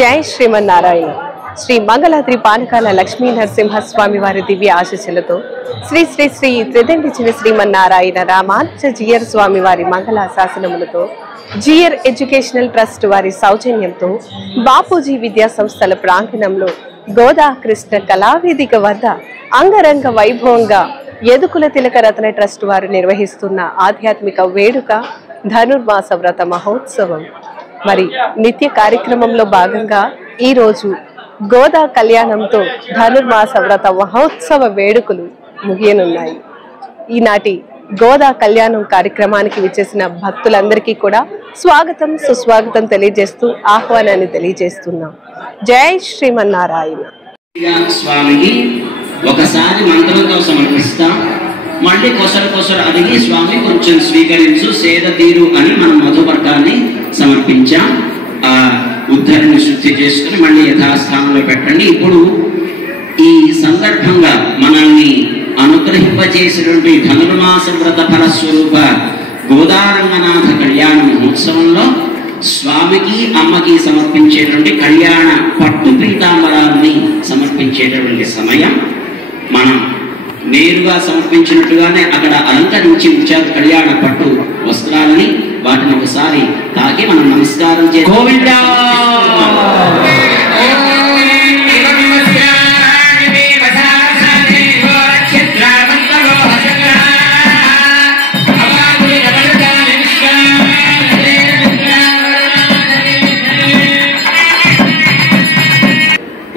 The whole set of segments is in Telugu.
జై శ్రీమన్నారాయణ. శ్రీ మంగళాద్రి పానకాల లక్ష్మీ నరసింహస్వామి వారి దివ్య ఆశీస్సులతో శ్రీ శ్రీ శ్రీ త్రిదండి చిన్న శ్రీమన్నారాయణ రామానుజ జియర్ స్వామి వారి మంగళ శాసనములతో జియర్ ఎడ్యుకేషనల్ ట్రస్ట్ వారి సౌజన్యంతో బాపూజీ విద్యా సంస్థల ప్రాంగణంలో గోదా కృష్ణ కళావేదిక వద్ద అంగరంగ వైభవంగా యదుకుల తిలక రత్న ట్రస్ట్ వారు నిర్వహిస్తున్న ఆధ్యాత్మిక వేడుక ధనుర్మాస వ్రత మహోత్సవం. మరి నిత్య కార్యక్రమంలో భాగంగా ఈరోజు గోదా కళ్యాణంతో ధనుర్మాస వ్రత మహోత్సవ వేడుకలు ముగియనున్నాయి. ఈనాటి గోదా కళ్యాణం కార్యక్రమానికి విచ్చేసిన భక్తులందరికీ కూడా స్వాగతం సుస్వాగతం తెలియజేస్తూ ఆహ్వానాన్ని తెలియజేస్తున్నాం. జై శ్రీమన్నారాయణ. స్వామికి ఒకసారి మంత్రంతో సమర్పిస్తాం, మళ్ళీ కొసరు అడిగి స్వామి కొంచెం స్వీకరించు సేద తీరు అని మనం మధుపర్కాన్ని సమర్పించాం. ఆ ఉద్ధరిని శుద్ధి చేసుకుని మళ్ళీ యథాస్థానంలో పెట్టండి. ఇప్పుడు ఈ సందర్భంగా మనల్ని అనుగ్రహింపజేసినటువంటి ధనుర్మాస వ్రత ఫలస్వరూప గోదారంగనాథ కళ్యాణ మహోత్సవంలో స్వామికి అమ్మకి సమర్పించేటువంటి కళ్యాణ పట్టు పీతాంబరాన్ని సమర్పించేటటువంటి సమయం. మనం నేరుగా సమర్పించినట్టుగానే అక్కడ అలంకరించి ఉంచారు కళ్యాణ పట్టు వస్త్రాలని. వాటిని ఒకసారి తాకి మనం నమస్కారం చేసి గోవిందా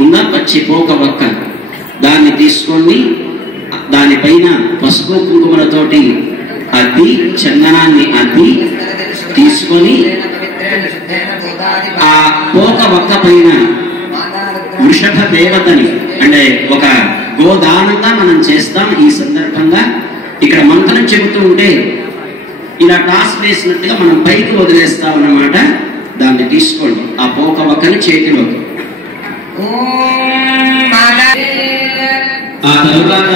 ఉన్న పచ్చి పోక ఒక్క దాన్ని తీసుకొని దానిపైన పసుపు కుంకుమలతోటి అద్ది చందనాన్ని అద్ది తీసుకొని ఆ పోక ఒక్క పైన వృషభ దేవతని అంటే ఒక గోదానంగా మనం చేస్తాం. ఈ సందర్భంగా ఇక్కడ మంత్రం చెబుతూ ఉంటే ఇలా టాస్ వేసినట్టుగా మనం పైకి వదిలేస్తాం అన్నమాట. దాన్ని తీసుకోండి ఆ పోక ఒక్కని చేతిలోకి. ఆ తరువాత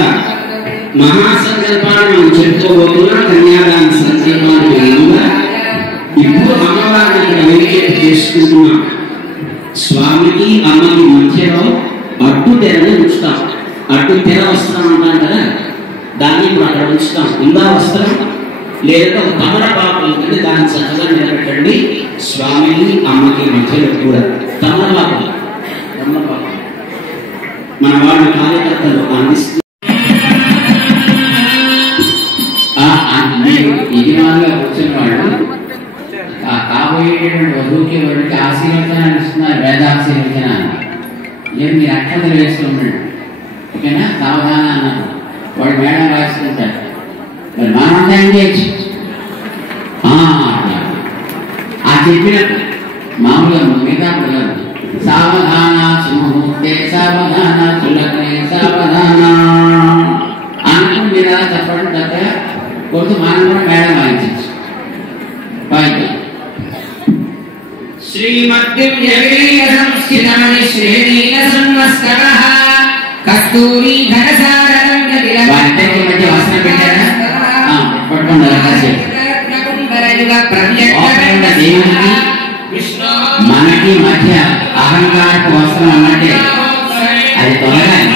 మహాసంకల్పాన్ని మనం చెప్పుకోబోతున్నా కన్యాదాన సంకల్పాన్ని ఎదురుగా ఇప్పుడు అమ్మవారిని ఇక్కడ వేడిచేపు చేసుకుంటున్నాం. స్వామికి అమ్మకి మధ్యలో అడ్డు తెరని ఉంచుతాం. అడ్డు తెర వస్త్రం అంటాం కదా, దాన్ని ఇప్పుడు అక్కడ ఉంచుతాం. ఉందా వస్త్రం లేదా ఒక తమలపాకు ఉంటుంది, దాన్ని చక్కగా నిలబెట్టండి. స్వామిని అమ్మకి మధ్యలో కూడా తమలపాకు మన వాళ్ళ కార్యకర్తలు అందిస్తూ యజమానులుగా కూర్చున్న వాళ్ళు కాబోయేటటువంటి వధువుకి వాడికి ఆశీర్వచనాన్ని ఇస్తున్నారు. వేదాశీర్వచన లేదు, మీరు అక్షతలు వేసుకుంటాడు. ఓకేనా? సావధాన అన్నారు. వాడు మేడం రాసుకుంటారు. మరి మనం ఏం చేయొచ్చు? ఆ చెప్పినట్టు మామూలుగా మిగతా సావధాన సుముహూర్తే సావధాన చులకే సావధాన అనుకుని మీరు అలా చెప్పడం తప్ప కొడుకు మనం కూడా మేడం వాయించచ్చు. వాయిద్దాం. శ్రీమద్దివ్యవీర సంస్థితాని శ్రేణీన సంవత్సరః కస్తూరి ధనసారరంగ తిలక వాయిద్దానికి మధ్య వాసన పెట్టారా? పట్టుకోండి అలా కాసేపు. దేవునికి మనకి మధ్య అహంకారపు వస్త్రం అన్నట్టే అది తొలగాలి.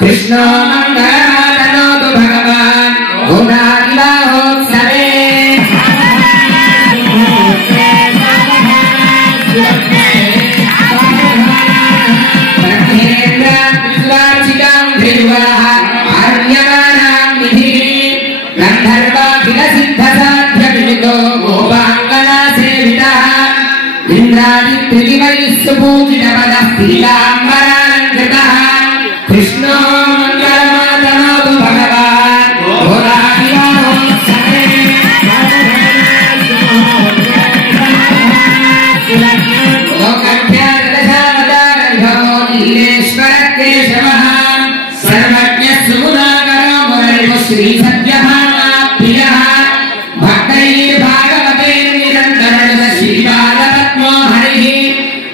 కృష్ణ మంగళమాతనోతు భగవాన్ గోదావివాహోత్సవే గంధర్వ విలసి सुपूजितपदः पीताम्बरालङ्कृतः कृष्णो मङ्गलमातनोतु भगवान् घोराविवाहोत्सवे लोकभ्यादशावतारभो नीलेश्वर केशवः सर्वज्ञः सुमुदाकरो मुररिः श्रीसत्यभामाप्रियः भक्तैर्भागवते निरन्तरं श्रीपादपद्मो हरिः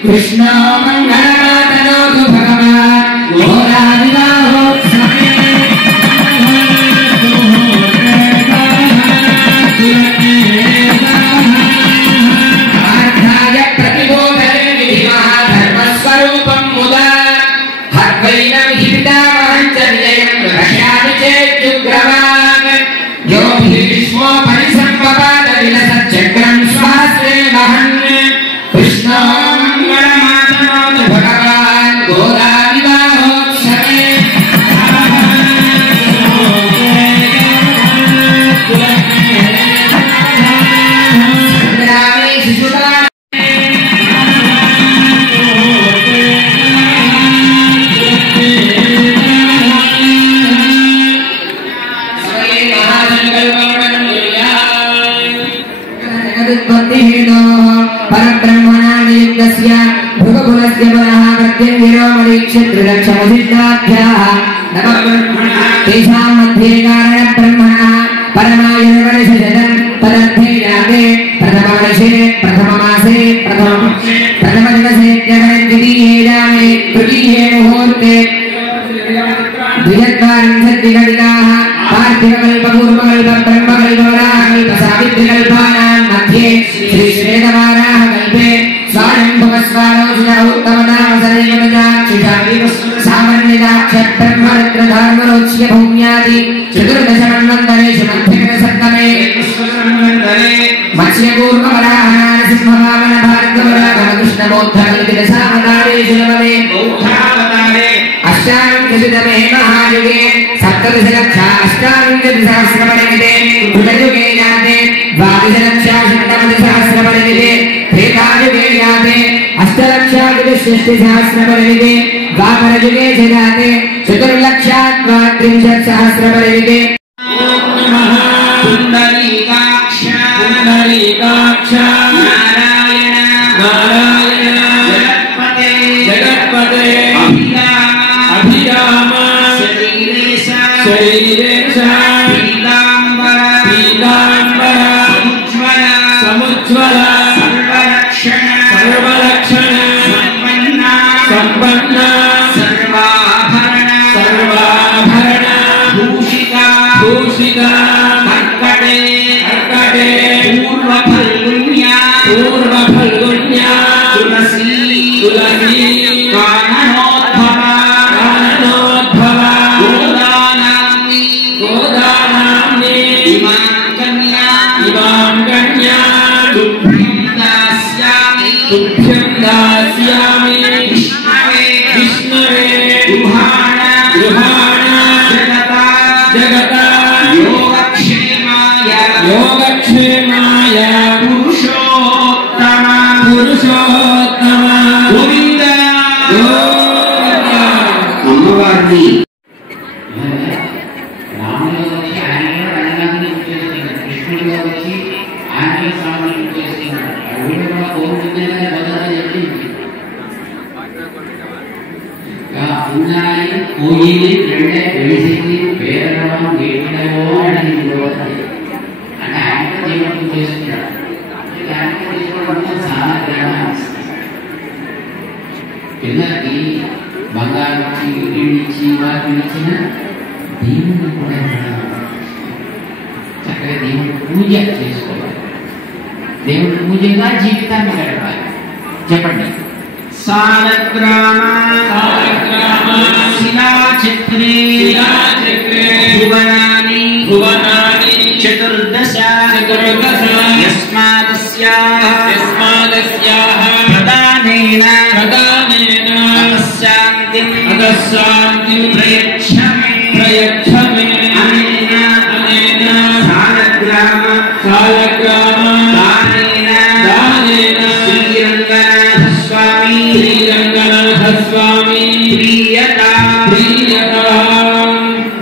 कृष्णो मङ्गलमातनोतु भगवान् घोराविवाहोत्सवे पार्थाय प्रतिबोधये विधिमः धर्मस्वरूपं मुदा हर्वैनं हितामहं च व्ययं रक्ष्यामि चेत्युग्रवान् यो भीष्मो परिसम्पपाद विलसच्चक्रं स्वहस्ते वहन् कृष्णो मङ्गलमातनोतु भगवान् घोराविवाहोत्सवे संग्रामे शिशुता परब्रह्मणानियुक्तस्य भृगकुलस्य पुनः प्रत्यङ्गिरो मरीक्षत्रिलक्षमसिद्धाभ्याः नवब्रह्मणः तेषां मध्ये कारणब्रह्मणः परमायुर्वर्षशतं तदर्थे याते प्रथमवर्षे प्रथममासे प्रथमदिवसे द्वितीये यामे तृतीये मुहूर्ते द्विचत्वारिंशद्विघटिकाः पार्थिवकल्पपूर्वकल्प ब्रह्मकल्पवराहकल्प सावित्रिकल्पानां मध्ये श्रीश्वेतवाराहकल्पे सामन्यदाक्षब्रह्मरत्नधार्मरोच्य भूम्यादि चतुर्दशमन्वन्तरेषु मध्यगतसप्तमे मत्स्यकूर्मवराहनारसिंहवामनभार्गवराघवकृष्णबौद्धकल्पितसावतारेषु नवमे अष्टाविंशतितमे महायुगे सप्तदशलक्षा अष्टाविंशतिसहस्रपरिमिते कृतयुगे याते द्वादशलक्षाशतमतिसहस्रपरिमिते त्रेतायुगे याते अष्टलक्षाधिकषष्टिसहस्रपरिमिते द्वापरयुगे च याते चतुर्लक्षाद्वात्रिंशत्सहस्रपरिमिते पुण्डरीकाक्ष नारायण जगत्पते अभिराम शरीरेश पीताम्बर समुज्ज्वल सर्वलक्षण संपन्न सर्वाभरण भूषिता कर्कटे पूर्वफल्गुन्या तुलसी काननोद्भवा गोदानाम्नि इमां कन्या तुभ्यं दास्यामि विष्णवे गृहाण जगता योगक्षेमाय पुरुषोत्तम गोविंद అమ్మవారిని రాములో వచ్చి ఆయనలో రంగనాథుని చేస్తున్నాడు, కృష్ణుడిలో వచ్చి ఆయనలో స్వామిని చేస్తున్నాడు. వీడు కూడా కోరుకుంటుందని మొదట చెప్పింది. ఉన్నాయి పోయింది రెండే వెలిసింది పేదడం ఏమిటో అడిగింది అంటే ఆయన జీవనం చేస్తున్నాడు. ఆయన చేసుకోవడం చాలా గ్రహణం. పిల్లలకి బంగారు ఇచ్చి ఇల్లు ఇచ్చి వాటిని ఇచ్చిన దేవుని కూడా చక్కగా దేవుని పూజ చేసుకోవాలి. దేవుని పూజగా జీవితాన్ని గడపాలి. చెప్పండి. సాలగ్రామ శిలాచక్రే భువనాని చతుర్దశ యస్మాదస్యాః ప్రదానేన శాంతిం ప్రయచ్చమే అనేన సాలగ్రామ దానేన శ్రీరంగనాథ స్వామి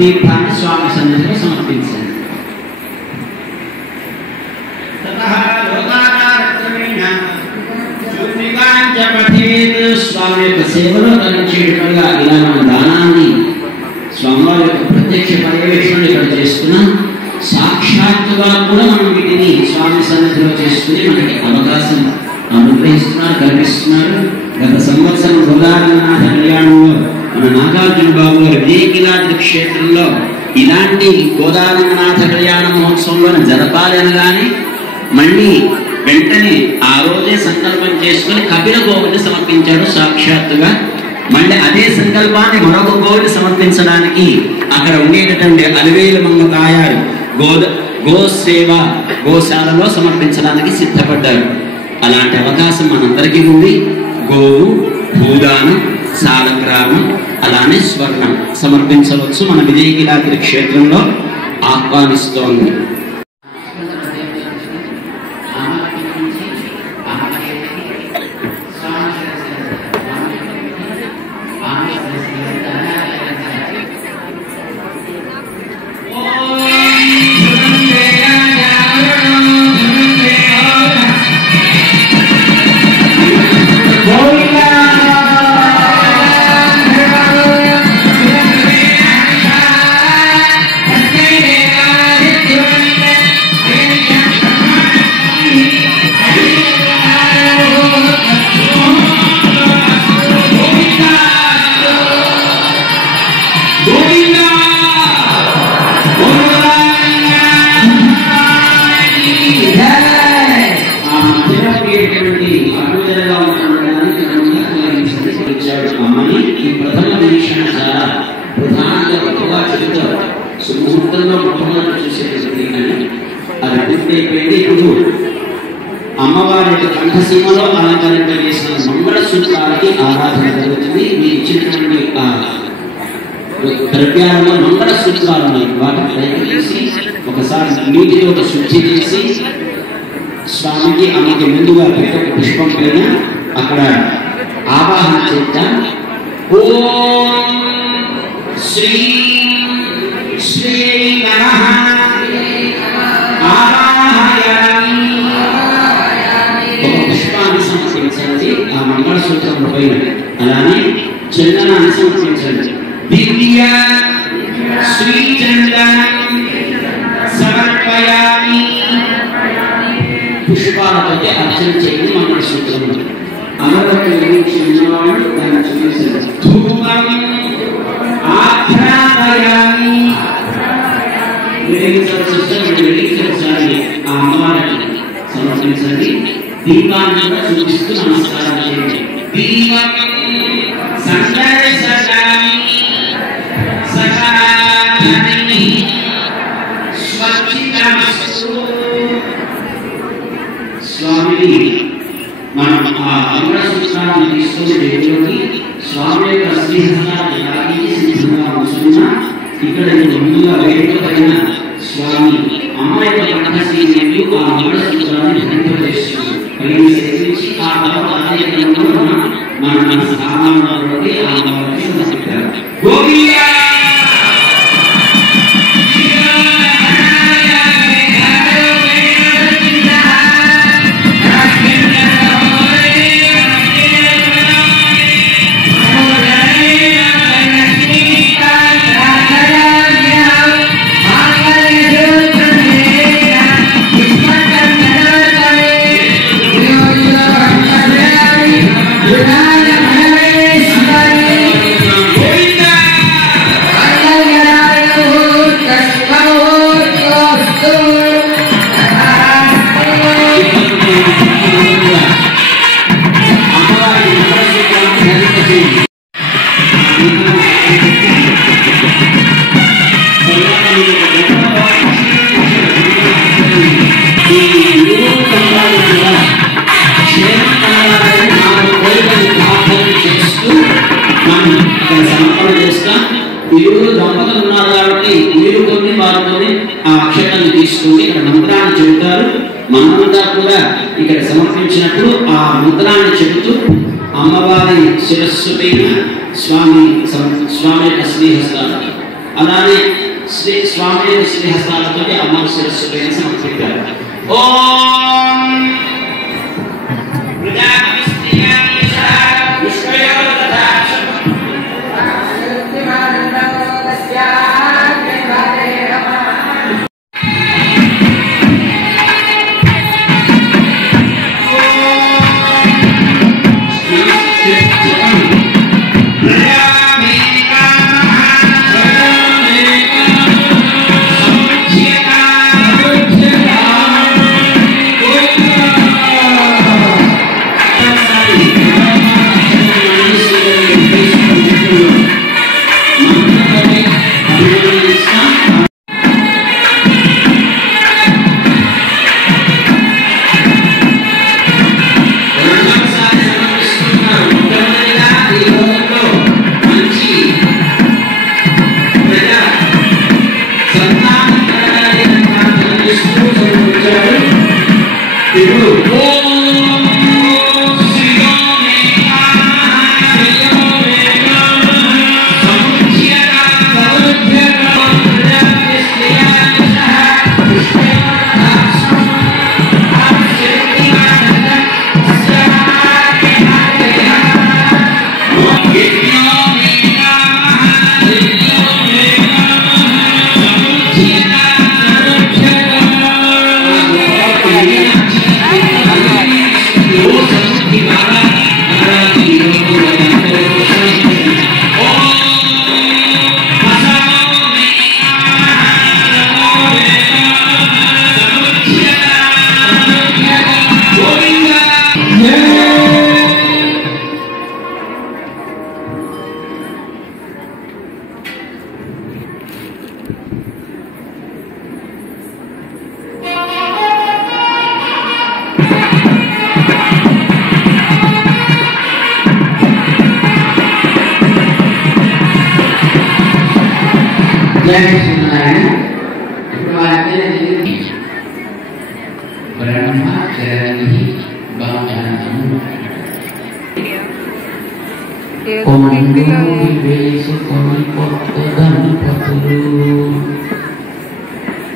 తీర్థాన్ని స్వామి సన్నిధిలో సమర్పించండి. స్వామి యొక్క సేవలో తరించేటట్టుగా ఇలా మన దానాన్ని స్వామివారి యొక్క ప్రత్యక్ష పర్యవేక్షణ ఇక్కడ చేస్తున్నాం. సాక్షాత్తుగా కూడా మనం వీటిని స్వామి సన్నిధిలో చేసుకుని మనకి అవకాశం అనుగ్రహిస్తున్నారు, కల్పిస్తున్నారు. గత సంవత్సరం గోదావరినాథ కళ్యాణంలో మన నాగార్జున బాబు గారు విజయగిరి క్షేత్రంలో ఇలాంటి గోదావరినాథ కళ్యాణ మహోత్సవంలో జరపాలి అనగానే మళ్ళీ వెంటనే ఆ రోజే సంకల్పం చేసుకుని కపిల గోవుని సమర్పించాడు సాక్షాత్తుగా. మళ్ళీ అదే సంకల్పాన్ని మరొక గోవుని సమర్పించడానికి అక్కడ ఉండేటటువంటి అలివేలు మంగ తాయారు గోసేవ గోశాలలో సమర్పించడానికి సిద్ధపడ్డారు. అలాంటి అవకాశం మనందరికీ ఉంది. గోవు, భూదానం, సాలగ్రామం, అలానే స్వర్ణం సమర్పించవచ్చు. మన విజయగిరి క్షేత్రంలో ఆహ్వానిస్తోంది. అమ్మవారి యొక్క కంఠసీమలో అలంకరణ చేసిన మంగళ సూత్రాలకి ఆరాధన జరుగుతుంది. మీరు ఇచ్చినటువంటి ద్రవ్యాలలో మంగళ సూత్రాలు ఉన్నాయి. వాటిని ప్రయత్నించి ఒకసారి నీటితో శుద్ధి చేసి స్వామికి అమ్మకి ముందుగా ఒక పుష్పం పైన అక్కడ ఆవాహన చేద్దాం. ఓం శ్రీ శ్రీ నమః ఆవాహయామి. ఒక పుష్పాన్ని సమర్పించండి ఆ మంగళసూత్రం పైన. అలానే చందనాన్ని సమర్పించండి. దివ్య శ్రీ చందనం సమర్పయామి. పుష్పాలతో అర్చన చేయండి మంగళసూత్రం. అమరవాళ్ళు దాన్ని చూపించండి. ధూపం ఆఘ్రాపయామి. వెలిగించాలి ఆ అమ్మవారికి సమర్పించండి. దీపాన్ని చూపిస్తూ నమస్కారం చేయండి. దీపం సందర్శయామి సదాని స్వచ్ఛితమస్తు. స్వామిని మనం ఆ మంగళసూత్రాన్ని తీసుకొని దేవుడికి స్వామి యొక్క శ్రీహస్తాన్ని లాగించి సిద్ధంగా ఉంచుకున్నా. ఇక్కడ ముందుగా వేదిక పైన స్వామి అమ్మ యొక్క కంఠసీమలు ఆ మంగళసూత్రాన్ని ధరింపజేస్తుంది. సేవించి ఆ తర్వాత మన స్థానంలో గోవిందా ఇరువురు దంపతులు ఉన్నారు కాబట్టి మీరు కొన్ని వారు కొన్ని ఆ అక్షరాన్ని తీసుకొని ఇక్కడ మంత్రాన్ని చెబుతారు. మనమంతా కూడా ఇక్కడ సమర్పించినప్పుడు ఆ మంత్రాన్ని చెబుతూ అమ్మవారి శిరస్సు పైన స్వామి యొక్క శ్రీహస్తాలు అలానే శ్రీ స్వామి శ్రీ హస్తాలతో అమ్మ శిరస్సుపైన సమర్పించారు. ఓం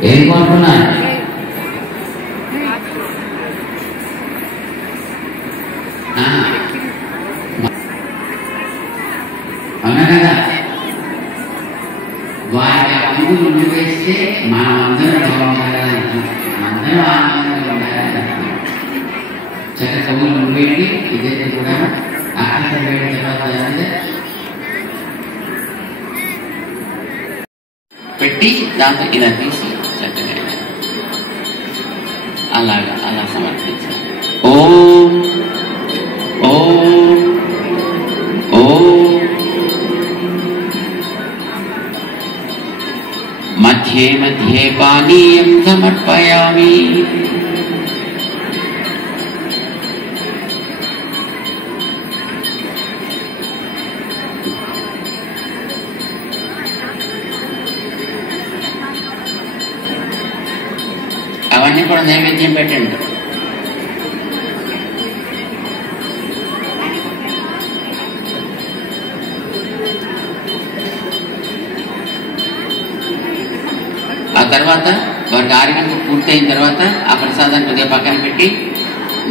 ఏం కోరుకున్నారు? అవునా కదా? వారి అమ్ములు ఉండి వేస్తే మనమందరం బాగుండాలని అందరం ఆనందంగా ఉండాలని చక్క కమ్ములు ఉండి ఇదైతే కూడా అక్కడ వేయడం తర్వాత పెట్టి దాంతో ఇలా తీసి చక్కగా అలా సమర్పించాలి. ఓం ఓం ఓం మధ్యే మధ్యే పానీయం సమర్పయామి. అవన్నీ కూడా నైవేద్యం పెట్టండి. ఆ తర్వాత వారికి ఆరోగ్యం పూర్తయిన తర్వాత ఆ ప్రసాదాన్ని కొద్దిగా పక్కన పెట్టి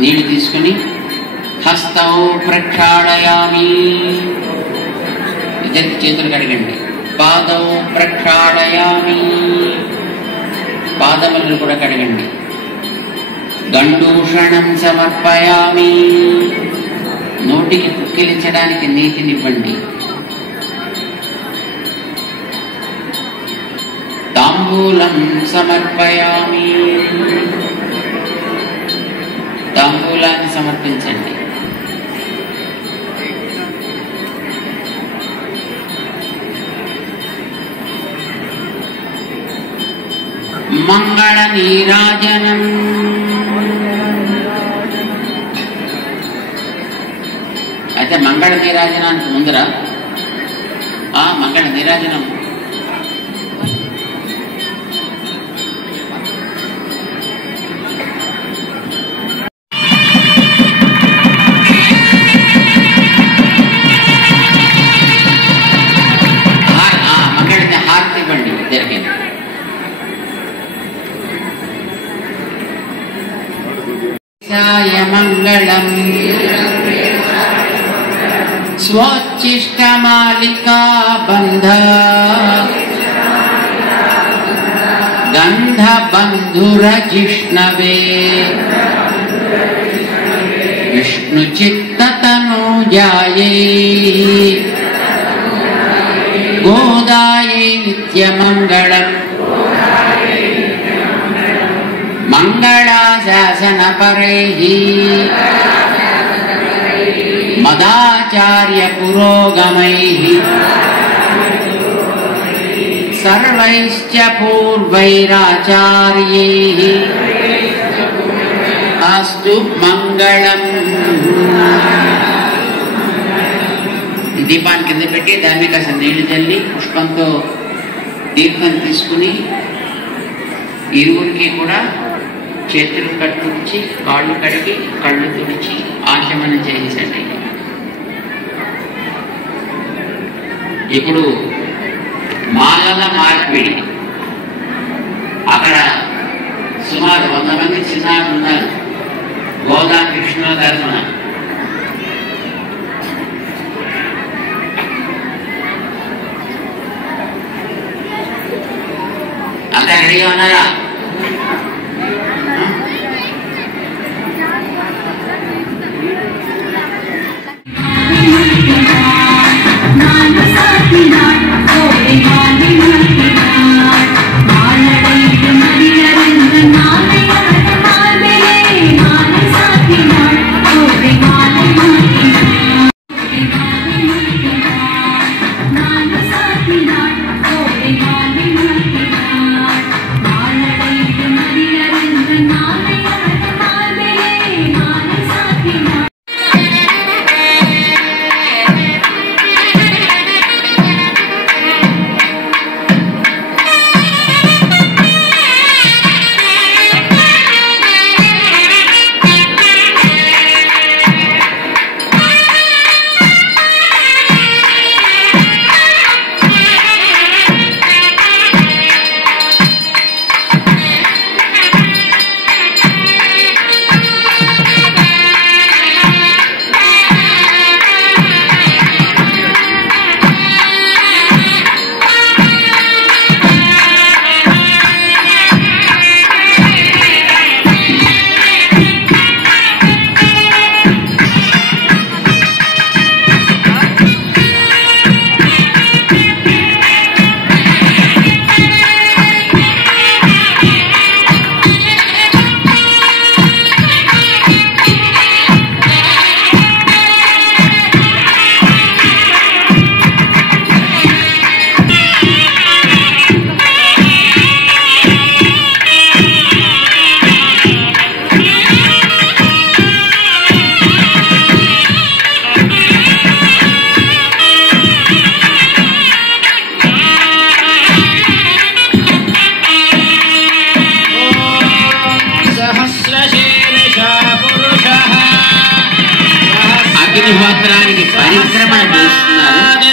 నీళ్లు తీసుకుని హస్తం ప్రక్షాళయామి, ఇద్దరికి చేతులు కడగండి. పాదం ప్రక్షాళయామి, పాదములను కూడా కడగండి. దండూషణం సమర్పయామి, నోటికి పుక్కిలించడానికి నీటినివ్వండి. తాంబూలం సమర్పయామి, తాంబూలాన్ని సమర్పించండి. మంగళ నీరాజనం, అయితే మంగళ నీరాజనానికి ముందర మంగళ నీరాజనం మంగళ హారతి मंगलम स्वोच्चिष्टमालिका बंध गंध बंधुरजिष्णवे विष्णु चित्ततनुजाये गोदाये नित्यमंगलम मंगलाशासन परेहि मदाचार्य पुरोगमैः सर्वैश्च पूर्वैराचार्यैः अस्तु मंगलम्। దీపాన్ని కింద పెట్టి దాని మీద కాస్త నీళ్లు చల్లి పుష్పంతో దీపం తీసుకుని ఇరువురికి కూడా చేతులు కట్టుచి కాళ్ళు కడిగి కళ్ళు తుడిచి ఆచమనం చేయించండి. ఇప్పుడు మాలల మార్పిడి. అక్కడ సుమారు 100 మంది చిన్నారులు ఉన్నారు. గోదా కృష్ణ తరఫున అంతా రెడీగా ఉన్నారా? అగ్నిహోత్రానికి పరిక్రమణ చేస్తున్నారు.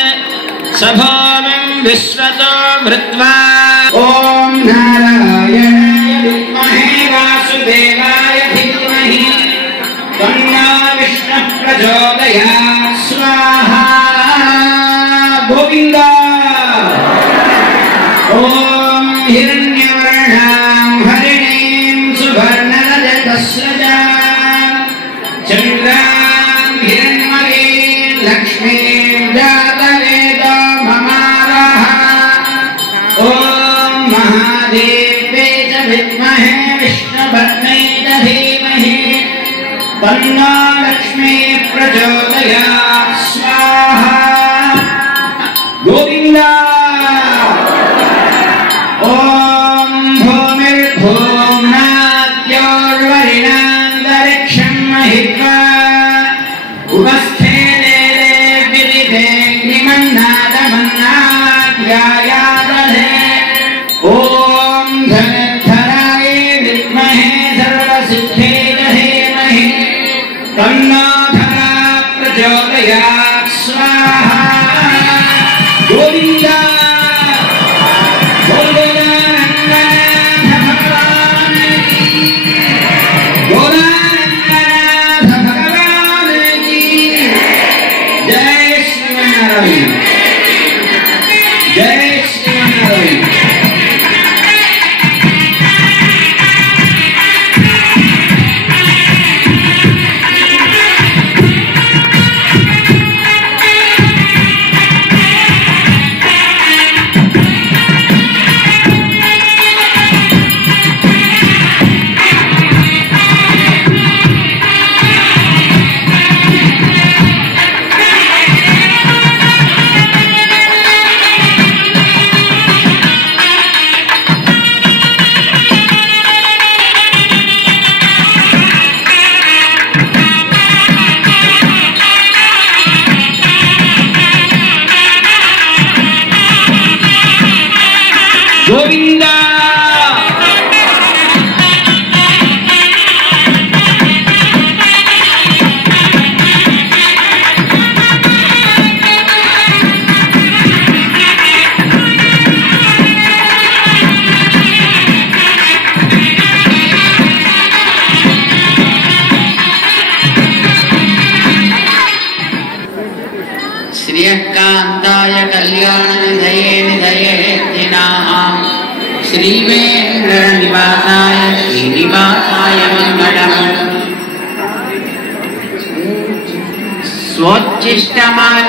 సభోమిం విశ్వతో మృత్వా ఓం నారాయణాయ విద్మహే వాసుదేవాయ ధీమహి తన్నో విష్ణుః ప్రచోదయాత్. స్వాహా. గోవింద. ఓం హిరణ్యవర్ణాం హరిణీం సువర్ణరజతస్రజాం చంద్రాం హిరణ్మయీం లక్ష్మీం జాతవేదో మమారః. ఓం మహాదేవ్యై చ విద్మహే విష్ణుపత్న్యై చ ధీమహి తన్నో లక్ష్మీ ప్రచోదయాత్. స్వాహా. గోవింద. ఓం భూమిర్భూమ్నాద్యోర్వరిణాంతరిక్షం మహిత్వా ఉపస్థే దేదేర్విదిదేగ్నిమన్నాదమన్నాద్యాయాదధే. ఓం ధనుర్ధరాయ విద్మహే సర్వసిద్ధే ధీమహి తన్నో ధరా ప్రచోదయాత్. స్వాహా.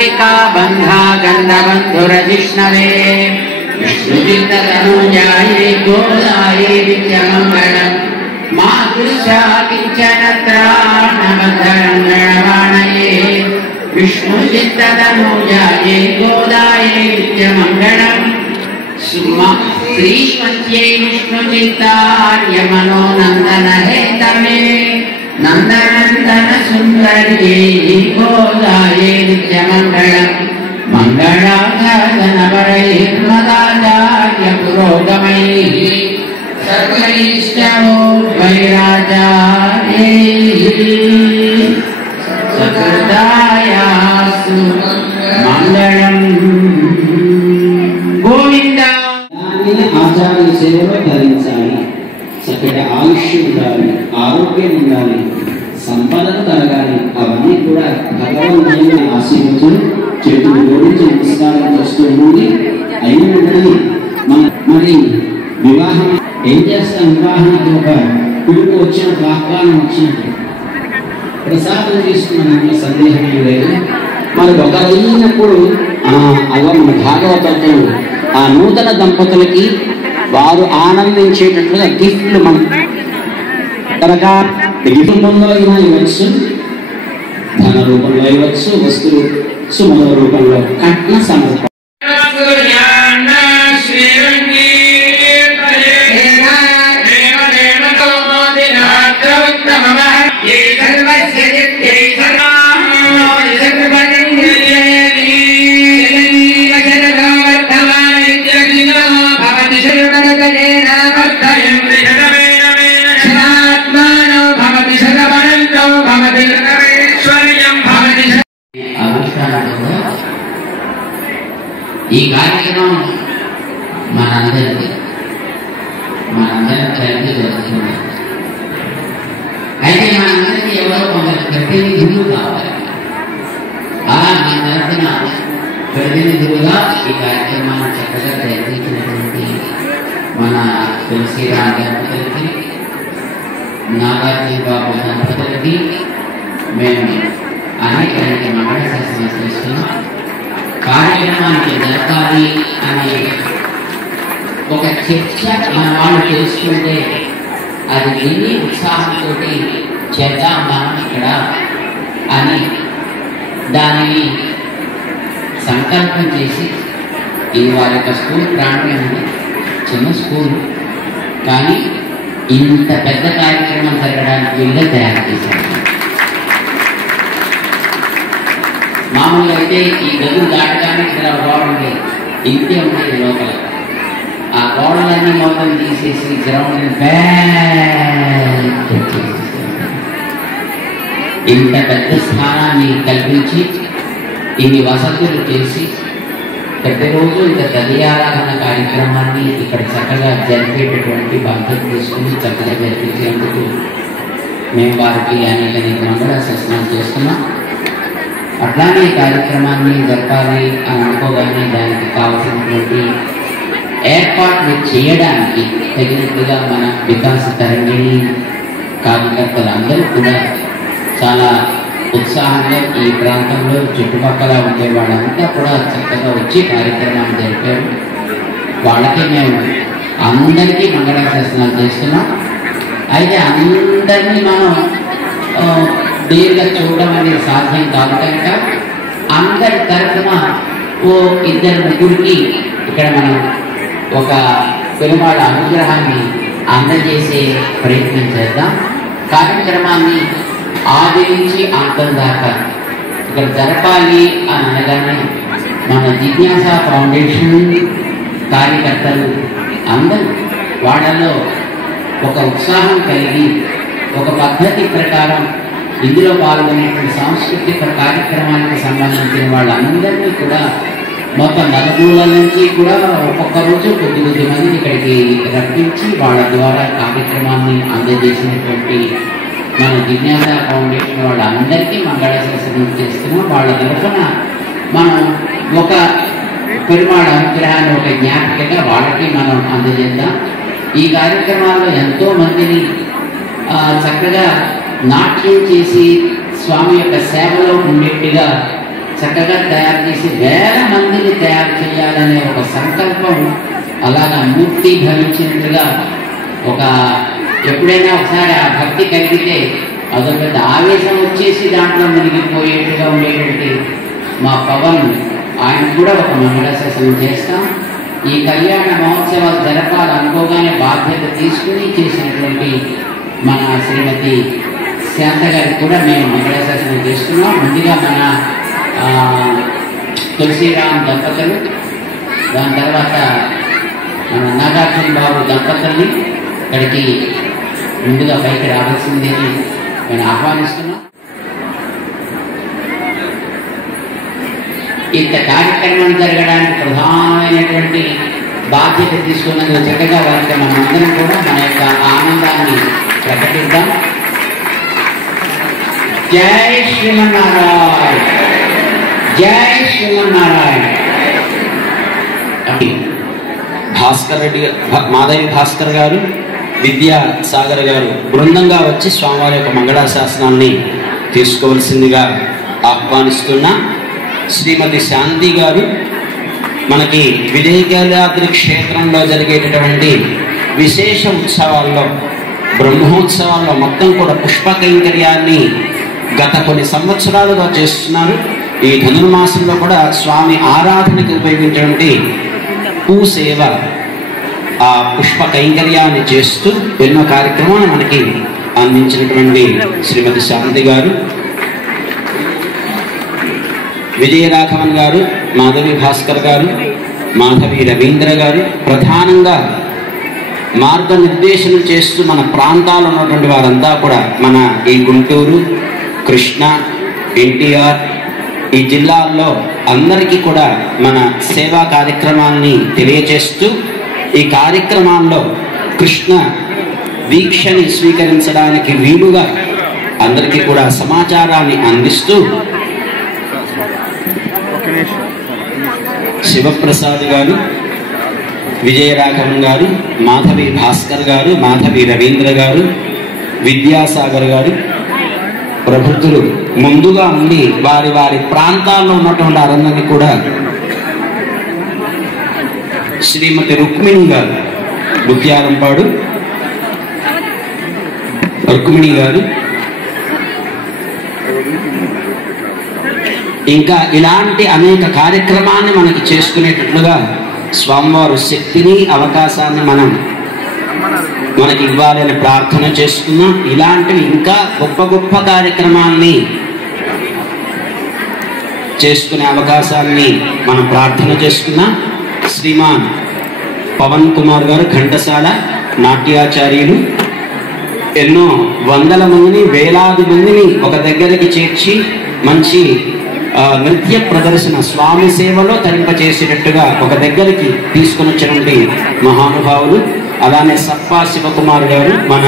राधिका बंधा गंधबंधुरजिष्णवे विष्णुचित्ततनूजाये गोदाये नित्यमङ्गलम् मातृशा किञ्चन त्राणबद्धरङ्गणवाणये विष्णुचित्ततनूजाये गोदाये नित्यमङ्गलम् श्रीमत्यै विष्णुचित्तार्य मनोनन्दन हेतवे नन्दनन्दन सुन्दर्ये गोदाये नित्यमङ्गलम् मङ्गलाधारनवरैर्मदाचार्य पुरोगमैः सर्वैश्चैराचार्यैः सकृतायास्तु मङ्गलम् గోవింద. ఆచార్య సేవలో ధరించాలి, చక్కటి ఆయుష్యం ఉండాలి, ఆరోగ్యం ఉండాలి, సంపదను కలగాలి. అవన్నీ కూడా భగవంతుని ఆశీర్వచు చెట్టును జోడించి నమస్కారం చేస్తూ ఉంది. అయిన వెంటనే మరి వివాహం ఏం చేస్తాం? వివాహానికి ఒక పిలుపు వచ్చినట్టు, ఆహ్వానం వచ్చినట్టు ప్రసాదం తీసుకున్నాను, సందేహం లేదు. మరి ఒకరైనప్పుడు అలా మన భాగవతంలో ఆ నూతన దంపతులకి వారు ఆనందించేటట్లుగా గిఫ్ట్లు మనం రకరకాల రూపంలో అయినా ఇవ్వచ్చు, ధన రూపంలో ఇవ్వచ్చు, వస్తువు సుమల రూపంలో కట్న సమర్పణ. ఈ కార్యక్రమం మనందరం కలిపి జరుగుతుంది. అయితే మనందరికీ ఎవరో కొందరు ప్రతినిధులు కావాలి. అలా మన తరఫున ప్రతినిధులుగా ఈ కార్యక్రమాన్ని చక్కగా జరిపించినటువంటి మన తులసిరామ్ దంపతులకి, నాగార్జున బాబు దంపతులకి మేము అనేక మంగళ శాసనం చేస్తున్నాం. కార్యక్రమానికి జరపాలి అనే ఒక చర్చ మన వాళ్ళు తెలుసుకుంటే అది ఎన్ని ఉత్సాహంతో చేద్దాం మనం ఇక్కడ అని దానిని సంకల్పం చేసి, ఇది వారి యొక్క స్కూల్ ప్రాంతం, చిన్న స్కూల్ కానీ ఇంత పెద్ద కార్యక్రమం జరగడానికి వీళ్ళే తయారు చేశారు. మామూలుగా అయితే ఈ గదులు దాటగానే ఇక్కడ గోడ ఉంది, ఇంతే ఉండేది లోపల. ఆ గోడలన్నీ మొత్తం తీసేసి గ్రౌండ్ ఇంత పెద్ద స్థానాన్ని కల్పించి ఇన్ని వసతులు చేసి ప్రతిరోజు ఇంత దర్యారాధన కార్యక్రమాన్ని ఇక్కడ చక్కగా జరిపేటటువంటి బాధ్యత తీసుకుని చక్కగా జరిపించేందుకు మేము వారికి అనేక మంగళాశాసనాలు చేస్తున్నాం. అట్లానే ఈ కార్యక్రమాన్ని జరపాలి అని అనుకోగానే దానికి కావాల్సినటువంటి ఏర్పాట్లు చేయడానికి తగినట్టుగా మన వికాస తరంగిణి కార్యకర్తలందరూ కూడా చాలా ఉత్సాహంగా ఈ ప్రాంతంలో చుట్టుపక్కల ఉండే వాళ్ళంతా కూడా చక్కగా వచ్చి కార్యక్రమాన్ని జరిపారు. వాళ్ళకి మేము అందరికీ మంగళాశాసనాలు చేస్తున్నాం. అయితే అందరినీ మనం నేరుగా చూడడం అనేది సాధ్యం కాదు కనుక అందరి తరఫున ఓ ఇద్దరు ముగ్గురికి ఇక్కడ మనం ఒక పెరుమాళ అనుగ్రహాన్ని అందజేసే ప్రయత్నం చేద్దాం. కార్యక్రమాన్ని ఆది నుంచి అంతం దాకా ఇక్కడ జరపాలి అని అనగానే మన జిజ్ఞాస ఫౌండేషన్ కార్యకర్తలు అందరూ వాళ్ళలో ఒక ఉత్సాహం కలిగి ఒక పద్ధతి ప్రకారం ఇందులో పాల్గొనేటువంటి సాంస్కృతిక కార్యక్రమానికి సంబంధించిన వాళ్ళందరినీ కూడా మొత్తం నలుమూలల నుంచి కూడా ఒక్కొక్క రోజు కొద్ది మందిని ఇక్కడికి రప్పించి వాళ్ళ ద్వారా కార్యక్రమాన్ని అందజేసినటువంటి మన జిజ్ఞాస ఫౌండేషన్ వాళ్ళందరికీ మంగళాశాసనం చేస్తున్నాం. వాళ్ళ తరఫున మనం ఒక పెరుమాళ అనుగ్రహాన్ని ఒక జ్ఞాపికగా వాళ్ళకి మనం అందజేద్దాం. ఈ కార్యక్రమాల్లో ఎంతో మందిని చక్కగా నాట్యం చేసి స్వామి యొక్క సేవలో ఉండేట్టుగా చక్కగా తయారు చేసి వేల మందిని తయారు చేయాలనే ఒక సంకల్పం అలాగా మూర్తి భవించినట్టుగా ఒక ఎప్పుడైనా ఒకసారి ఆ భక్తి కలిగితే అదొక పెద్ద ఆవేశం వచ్చేసి దాంట్లో మునిగిపోయేట్టుగా ఉండేటువంటి మా పవన్ ఆయన కూడా ఒక మంగళాశాసనం చేస్తాం. ఈ కళ్యాణ మహోత్సవాలు జరపాలనుకోగానే బాధ్యత తీసుకుని చేసినటువంటి మన శ్రీమతి శాంత గారికి కూడా మేము మంగళాశాసనం చేస్తున్నాం. ముందుగా మన తులసిరామ్ దంపతులు, దాని తర్వాత మన నాగార్జున బాబు దంపతుల్ని ఇక్కడికి ముందుగా పైకి రావాల్సింది నేను ఆహ్వానిస్తున్నాం. ఇంత కార్యక్రమం జరగడానికి ప్రధానమైనటువంటి బాధ్యత తీసుకున్నందుకు చక్కగా వారికి మనందరం కూడా మన యొక్క ఆనందాన్ని ప్రకటిద్దాం. జై శ్రీమన్నారాయణ, జై శ్రీమన్నారాయణ. భాస్కర్ రెడ్డి, మాధవి భాస్కర్ గారు, విద్యాసాగర్ గారు బృందంగా వచ్చి స్వామివారి యొక్క మంగళాశాసనాన్ని తీసుకోవలసిందిగా ఆహ్వానిస్తున్నా. శ్రీమతి శాంతి గారు మనకి విజయగలాద్రి క్షేత్రంలో జరిగేటటువంటి విశేష ఉత్సవాల్లో, బ్రహ్మోత్సవాల్లో మొత్తం కూడా పుష్ప కైంకర్యాన్ని గత కొన్ని సంవత్సరాలుగా చేస్తున్నారు. ఈ ధనుర్మాసంలో కూడా స్వామి ఆరాధనకి ఉపయోగించినటువంటి పూసేవ, ఆ పుష్ప కైంకర్యాన్ని చేస్తూ ఎన్నో కార్యక్రమాలు మనకి అందించినటువంటి శ్రీమతి శాంతి గారు, విజయరాఘవన్ గారు, మాధవి భాస్కర్ గారు, మాధవి రవీంద్ర గారు ప్రధానంగా మార్గనిర్దేశనం చేస్తూ మన ప్రాంతాల్లో ఉన్నటువంటి వారంతా కూడా మన ఈ గుంటూరు, కృష్ణా, ఎన్టీఆర్ ఈ జిల్లాల్లో అందరికీ కూడా మన సేవా కార్యక్రమాన్ని తెలియజేస్తూ ఈ కార్యక్రమాల్లో కృష్ణ దీక్షని స్వీకరించడానికి వీలుగా అందరికీ కూడా సమాచారాన్ని అందిస్తూ శివప్రసాద్ గారు, విజయరాఘవన్ గారు, మాధవి భాస్కర్ గారు, మాధవి రవీంద్ర గారు, విద్యాసాగర్ గారు ప్రభుత్వులు ముందుగా ఉండి వారి వారి ప్రాంతాల్లో ఉన్నటువంటి వారందరినీ కూడా, శ్రీమతి రుక్మిణి గారు బుద్ధ్యాలంపాడు, రుక్మిణి గారు, ఇంకా ఇలాంటి అనేక కార్యక్రమాన్ని మనకి చేసుకునేటట్లుగా స్వామివారు శక్తిని అవకాశాన్ని మనకి ఇవ్వాలని ప్రార్థన చేసుకున్నాం. ఇలాంటివి ఇంకా గొప్ప గొప్ప కార్యక్రమాన్ని చేసుకునే అవకాశాన్ని మనం ప్రార్థన చేసుకున్నాం. శ్రీమాన్ పవన్ కుమార్ గారు ఘంటసాల నాట్యాచార్యులు ఎన్నో వందల మందిని, వేలాది మందిని ఒక దగ్గరికి చేర్చి మంచి నృత్య ప్రదర్శన స్వామి సేవలో తరింపచేసేటట్టుగా ఒక దగ్గరికి తీసుకుని వచ్చినటువంటి మహానుభావులు. అలానే సప్పా శివకుమార్ గారు మన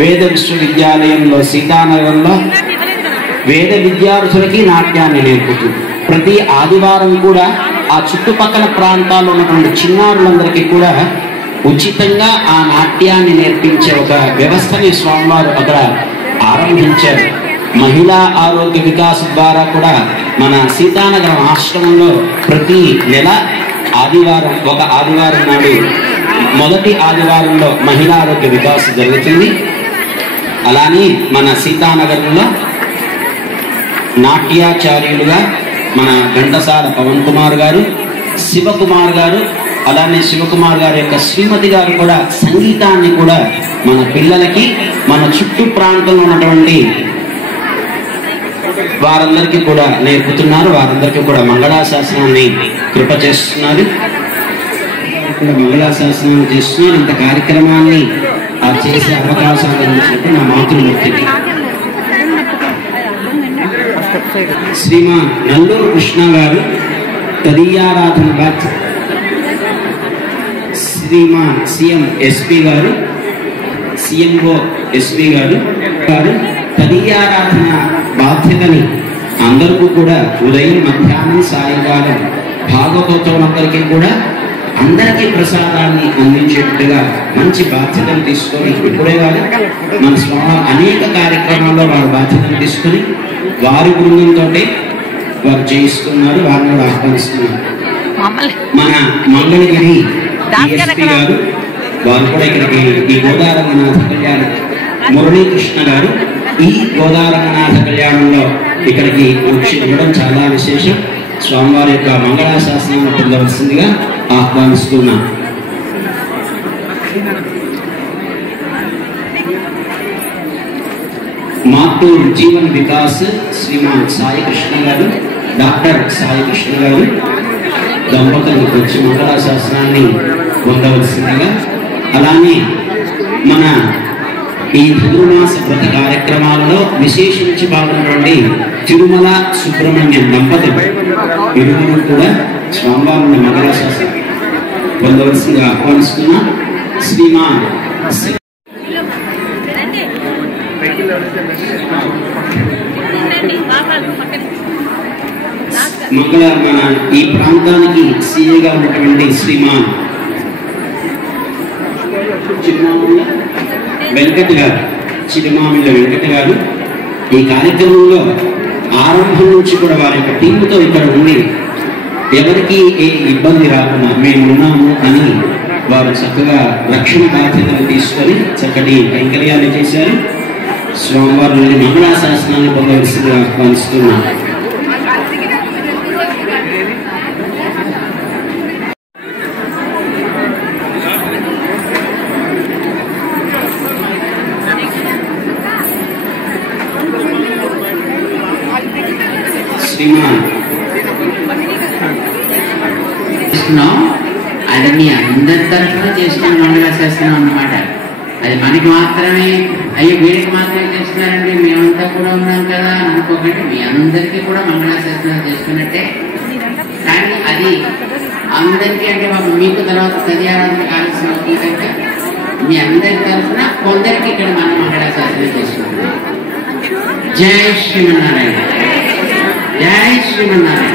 వేద విశ్వవిద్యాలయంలో సీతానగరంలో వేద విద్యార్థులకి నాట్యాన్ని నేర్పుతూ ప్రతి ఆదివారం కూడా ఆ చుట్టుపక్కల ప్రాంతాల్లో ఉన్నటువంటి చిన్నారులందరికీ కూడా ఉచితంగా ఆ నాట్యాన్ని నేర్పించే ఒక వ్యవస్థని స్వామివారు అక్కడ ఆరంభించారు. మహిళా ఆరోగ్య వికాస్ ద్వారా కూడా మన సీతానగరం ఆశ్రమంలో ప్రతి నెల ఆదివారం, ఒక ఆదివారం నాడు మొదటి ఆదివారంలో మహిళా ఆరోగ్య వికాస్ జరుగుతుంది. అలానే మన సీతానగరంలో నాట్యాచార్యులుగా మన ఘంటసాల పవన్ కుమార్ గారు, శివకుమార్ గారు, అలానే శివకుమార్ గారి యొక్క శ్రీమతి గారు కూడా సంగీతాన్ని కూడా మన పిల్లలకి, మన చుట్టూ ప్రాంతంలో ఉన్నటువంటి వారందరికీ కూడా నేర్పుతున్నారు. వారందరికీ కూడా మంగళాశాసనాన్ని కృప చేస్తున్నారు, మంగళాశాసనాన్ని చేస్తున్నారు. ఇంత కార్యక్రమాన్ని చేసే అవకాశాలు అందించినట్టు నా మాతృమూర్తికి శ్రీమాన్ నల్లూరు కృష్ణ గారు తదీయారాధన బ్యాచ్, శ్రీమాన్ సిఎం ఎస్పీ గారు, సిఎంఓ ఎస్పీ గారు తదీయారాధన బాధ్యతని అందరికీ కూడా ఉదయం, మధ్యాహ్నం, సాయంకాలం భాగవతోత్సవాలందరికీ కూడా అందరికీ ప్రసాదాన్ని అందించేట్టుగా మంచి బాధ్యతను తీసుకొని ఇప్పుడే వారు మన స్వామి అనేక కార్యక్రమాల్లో వారి బాధ్యతను తీసుకొని వారి బృందంతో వారు చేయిస్తున్నారు, వారిని కూడా ఆహ్వానిస్తున్నారు. మన మంగళగిరి DSP గారు వారు కూడా ఇక్కడికి ఈ గోదారంగనాథ కళ్యాణ మురళీకృష్ణ గారు ఈ గోదారంగనాథ కళ్యాణంలో ఇక్కడికి వచ్చి ఇవ్వడం చాలా విశేషం. స్వామివారి యొక్క మంగళాశాసనాన్ని పొందవలసిందిగా ఆహ్వానిస్తున్నాం. మాటూరు జీవన్ వికాస్ శ్రీమాన్ సాయి కృష్ణ గారు, డాక్టర్ సాయి కృష్ణ గారు దంపతులకు వచ్చి మంగళాశాసనాన్ని పొందవలసిందిగా, అలానే మన ఈ ధనుర్మాస వ్రత కార్యక్రమాలలో విశేషించి పాల్గొనండి తిరుమల సుబ్రహ్మణ్యం దంపతులు ఇరువురు కూడా స్వామివారిని మంగళాశాసనం పొందవలసిందిగా ఆహ్వానిస్తున్నా. శ్రీమాన్ మంగళ మన ఈ ప్రాంతానికి సీఏగా ఉన్నటువంటి శ్రీమాన్ వెంకట గారు, చిరుమామిళ్ళ వెంకట గారు ఈ కార్యక్రమంలో ఆరంభం నుంచి కూడా వారి యొక్క టీంతో ఇక్కడ ఉండి ఎవరికి ఏ ఇబ్బంది రాకుండా మేము ఉన్నాము అని వారు చక్కగా రక్షణ బాధ్యతలు తీసుకొని చక్కటి కైంకర్యాలు చేశారు. స్వామివారి నుండి మంగళాశాసనాన్ని పొందవలసిందిగా ఆహ్వానిస్తున్నాం. అది మీ అందరి తరఫున చేస్తున్న మంగళాశాసనం అన్నమాట. అది మనకి మాత్రమే అయ్యో వీరికి మాత్రమే చేస్తున్నారండి మేమంతా కూడా ఉన్నాం కదా అనుకోకండి, మీ అందరికీ కూడా మంగళాశాసనాలు చేస్తున్నట్టే. కానీ అది అందరికీ అంటే మీకు తర్వాత ప్రతిఆరాధన కావాల్సిన అవుతుంది కనుక మీ అందరి తరఫున కొందరికి ఇక్కడ మనం మంగళాశాసనం చేస్తున్నాం. జై శ్రీమన్నారాయణ, జై శ్రీమన్నారాయణ.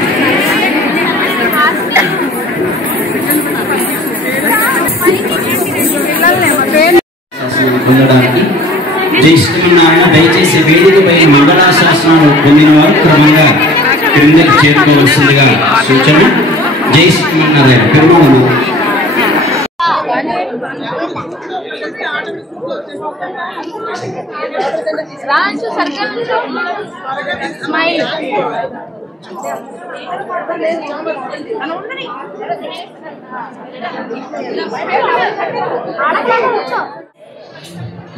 పొందడానికి జై శ్రీమన్నారాయణ. దయచేసి వేదికపై మంగళాశాసనాలు పొందిన వారు క్రమంగా క్రిందకి చేరుకోవాల్సిందిగా సూచన. జై శ్రీమన్నారాయణ. పెరుమాళము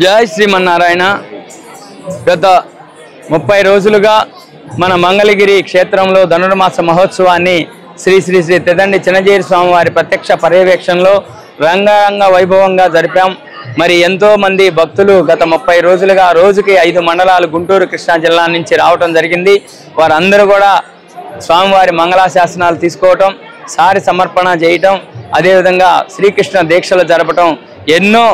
జై శ్రీమన్నారాయణ. గత 30 రోజులుగా మన మంగళగిరి క్షేత్రంలో ధనుర్మాస మహోత్సవాన్ని శ్రీ శ్రీ శ్రీ తెదండి చిన్నజీయర్ స్వామివారి ప్రత్యక్ష పర్యవేక్షణలో రంగరంగ వైభవంగా జరిపాం. మరి ఎంతోమంది భక్తులు గత 30 రోజులుగా రోజుకి 5 మండలాలు గుంటూరు కృష్ణా జిల్లా నుంచి రావటం జరిగింది. వారందరూ కూడా స్వామివారి మంగళాశాసనాలు తీసుకోవటం, సారి సమర్పణ చేయటం, అదేవిధంగా శ్రీకృష్ణ దీక్షలు జరపటం, ఎన్నో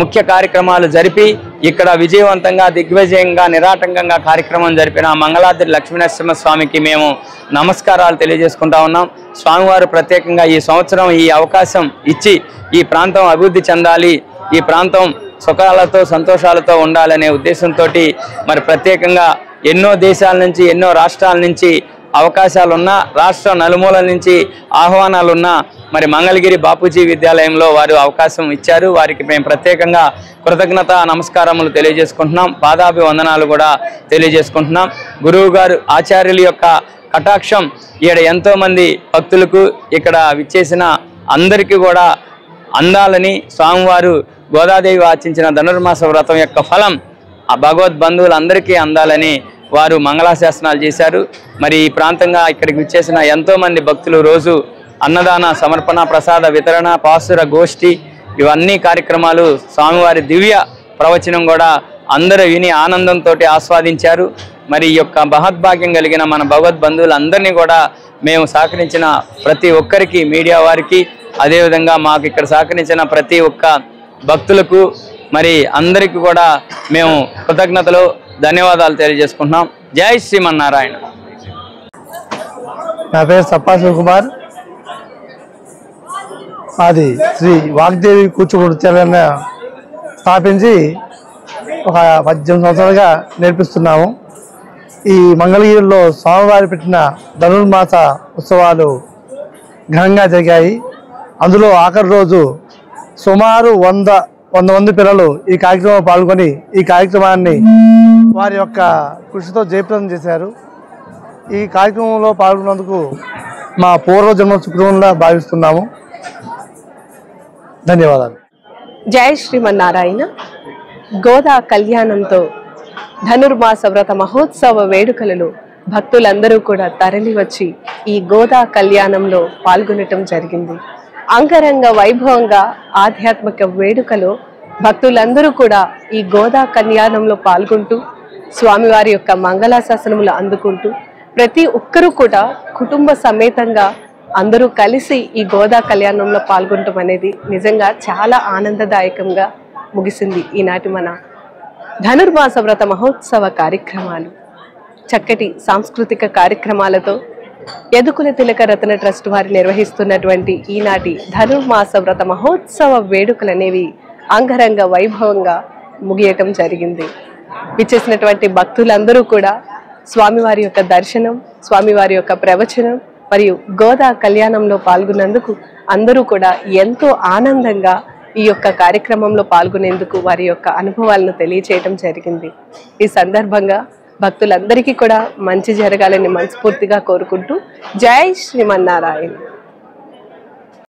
ముఖ్య కార్యక్రమాలు జరిపి ఇక్కడ విజయవంతంగా దిగ్విజయంగా నిరాటంకంగా కార్యక్రమం జరిపిన మంగళాద్రి లక్ష్మీనరసింహస్వామికి మేము నమస్కారాలు తెలియజేసుకుంటా ఉన్నాం. స్వామివారు ప్రత్యేకంగా ఈ సంవత్సరం ఈ అవకాశం ఇచ్చి ఈ ప్రాంతం అభివృద్ధి చెందాలి, ఈ ప్రాంతం సుఖాలతో సంతోషాలతో ఉండాలనే ఉద్దేశంతో మరి ప్రత్యేకంగా ఎన్నో దేశాల నుంచి ఎన్నో రాష్ట్రాల నుంచి అవకాశాలున్నా, రాష్ట్ర నలుమూలల నుంచి ఆహ్వానాలున్నా మరి మంగళగిరి బాపూజీ విద్యాలయంలో వారు అవకాశం ఇచ్చారు. వారికి మేము ప్రత్యేకంగా కృతజ్ఞత నమస్కారములు తెలియజేసుకుంటున్నాం, పాదాభివందనాలు కూడా తెలియజేసుకుంటున్నాం. గురువు గారు ఆచార్యుల యొక్క కటాక్షం ఈడ ఎంతోమంది భక్తులకు ఇక్కడ విచ్చేసిన అందరికీ కూడా అందాలని, స్వామివారు గోదాదేవి ఆచించిన ధనుర్మాస వ్రతం యొక్క ఫలం ఆ భగవద్బంధువులందరికీ అందాలని వారు మంగళాశాసనాలు చేశారు. మరి ఈ ప్రాంతంగా ఇక్కడికి విచ్చేసిన ఎంతోమంది భక్తులు రోజు అన్నదాన సమర్పణ, ప్రసాద వితరణ, పాసుర గోష్ఠి ఇవన్నీ కార్యక్రమాలు స్వామివారి దివ్య ప్రవచనం కూడా అందరూ విని ఆనందంతో ఆస్వాదించారు. మరి ఈ యొక్క మహద్భాగ్యం కలిగిన మన భగవద్బంధువులందరినీ కూడా మేము సహకరించిన ప్రతి ఒక్కరికి, మీడియా వారికి, అదేవిధంగా మాకు ఇక్కడ సహకరించిన ప్రతి ఒక్క భక్తులకు మరి అందరికీ కూడా మేము కృతజ్ఞతలు ధన్యవాదాలు తెలియజేసుకుంటున్నాం. జై శ్రీమన్నారాయణ. నా పేరు సప్పా శివకుమార్. అది శ్రీ వాగ్దేవి కూచిపూడి నృత్యాలయాన్ని స్థాపించి ఒక 18 సంవత్సరాలుగా నేర్పిస్తున్నాము. ఈ మంగళగిరిలో స్వామివారి పెట్టిన ధనుర్మాస ఉత్సవాలు ఘనంగా జరిగాయి. అందులో ఆఖరి రోజు సుమారు 100 మంది పిల్లలు ఈ కార్యక్రమంలో పాల్గొని ఈ కార్యక్రమాన్ని వారి యొక్క కృషితో జయప్రదం చేశారు. ఈ కార్యక్రమంలో పాల్గొన్నందుకు మా పూర్వజన్మ సుకృతంగా భావిస్తున్నాము. ధన్యవాదాలు. జై శ్రీమన్నారాయణ. గోదా కళ్యాణంతో ధనుర్మాస వ్రత మహోత్సవ వేడుకలలో భక్తులందరూ కూడా తరలి వచ్చి ఈ గోదా కళ్యాణంలో పాల్గొనటం జరిగింది. అంగరంగ వైభవంగా ఆధ్యాత్మిక వేడుకలో భక్తులందరూ కూడా ఈ గోదా కళ్యాణంలో పాల్గొంటూ స్వామివారి యొక్క మంగళాశాసనములు అందుకుంటూ ప్రతి ఒక్కరూ కూడా కుటుంబ సమేతంగా అందరూ కలిసి ఈ గోదా కళ్యాణంలో పాల్గొనటం అనేది నిజంగా చాలా ఆనందదాయకంగా ముగిసింది ఈనాటి మన ధనుర్మాస వ్రత మహోత్సవ కార్యక్రమాలు. చక్కటి సాంస్కృతిక కార్యక్రమాలతో యదుకుల తిలక రత్న ట్రస్ట్ వారు నిర్వహిస్తున్నటువంటి ఈనాటి ధనుర్మాస వ్రత మహోత్సవ వేడుకలు అనేవి అంగరంగ వైభవంగా ముగియటం జరిగింది. విచ్చేసినటువంటి భక్తులందరూ కూడా స్వామివారి యొక్క దర్శనం, స్వామివారి యొక్క ప్రవచనం మరియు గోదా కళ్యాణంలో పాల్గొన్నందుకు అందరూ కూడా ఎంతో ఆనందంగా ఈ యొక్క కార్యక్రమంలో పాల్గొనేందుకు వారి యొక్క అనుభవాలను తెలియచేయడం జరిగింది. ఈ సందర్భంగా భక్తులందరికీ కూడా మంచి జరగాలని మనస్ఫూర్తిగా కోరుకుంటూ జై శ్రీమన్నారాయణ.